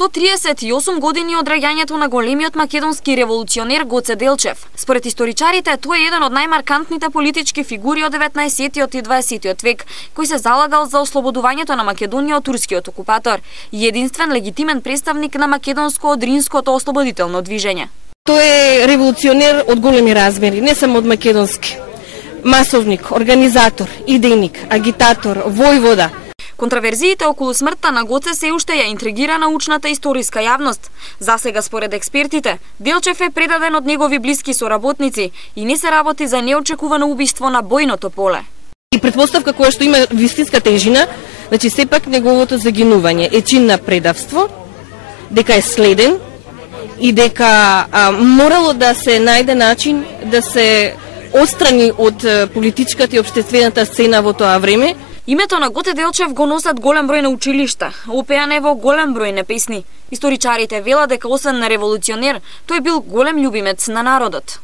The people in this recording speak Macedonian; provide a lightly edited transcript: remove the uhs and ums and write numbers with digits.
138 години од раѓањето на големиот македонски револуционер Гоце Делчев. Според историчарите, тој е еден од најмаркантните политички фигури од 19-тиот и 20-тиот век, кој се залагал за ослободувањето на Македонија од турскиот окупатор и единствен легитимен представник на македонско-одринското ослободително движење. Тој е револуционер од големи размери, не само од македонски. Масовник, организатор, идејник, агитатор, војвода. Контраверзиите околу смртта на Гоце се уште ја интригира научната историска јавност. Засега, според експертите, Делчев е предаден од негови блиски соработници и не се работи за неочекувано убиство на бојното поле. И предпоставка која што има вистинска тежина, значи сепак неговото загинување е чин на предавство, дека е следен и дека морало да се најде начин да се отстрани од политичката и општествената сцена во тоа време. Името на Гоце Делчев го носат голем број на училишта, опеане во голем број на песни. Историчарите велат дека освен на револуционер, тој бил голем љубимец на народот.